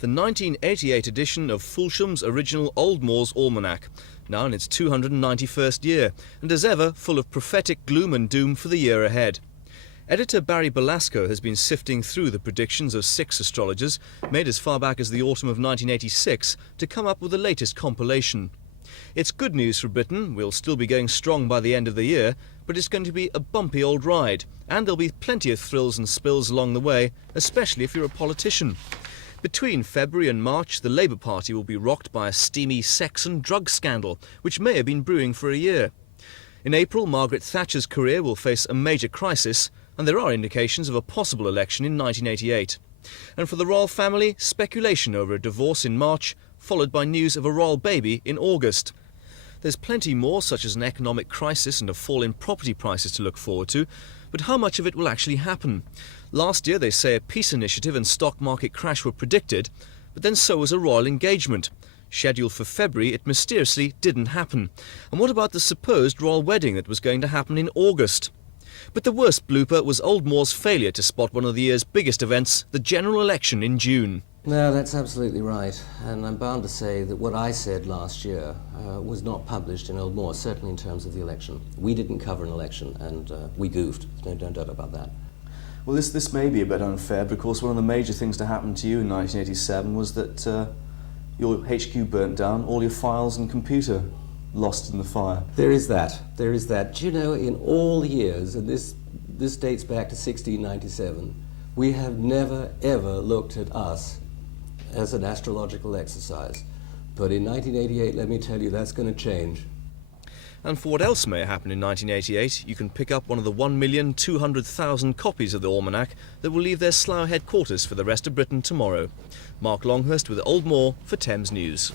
the 1988 edition of Fulsham's original Old Moore's Almanack, now in its 291st year, and as ever full of prophetic gloom and doom for the year ahead. Editor Barry Belasco has been sifting through the predictions of 6 astrologers, made as far back as the autumn of 1986, to come up with the latest compilation. It's good news for Britain. We'll still be going strong by the end of the year, but it's going to be a bumpy old ride, and there'll be plenty of thrills and spills along the way, especially if you're a politician. Between February and March, the Labour Party will be rocked by a steamy sex and drug scandal, which may have been brewing for a year. In April, Margaret Thatcher's career will face a major crisis, and there are indications of a possible election in 1988. And for the royal family, speculation over a divorce in March, followed by news of a royal baby in August. There's plenty more, such as an economic crisis and a fall in property prices to look forward to, but how much of it will actually happen? Last year they say a peace initiative and stock market crash were predicted, but then so was a royal engagement. Scheduled for February, it mysteriously didn't happen. And what about the supposed royal wedding that was going to happen in August? But the worst blooper was Old Moore's failure to spot one of the year's biggest events, the general election in June. No, that's absolutely right. And I'm bound to say that what I said last year was not published in Old Moore, certainly in terms of the election. We didn't cover an election, and we goofed. No doubt about that. Well, this may be a bit unfair, but of course one of the major things to happen to you in 1987 was that your HQ burnt down, all your files and computer lost in the fire. There is that. Do you know, in all the years, and this dates back to 1697, we have never ever looked at us as an astrological exercise. But in 1988, let me tell you, that's going to change. And for what else may happen in 1988, you can pick up one of the 1,200,000 copies of the Almanack that will leave their Slough headquarters for the rest of Britain tomorrow. Mark Longhurst with Old Moore for Thames News.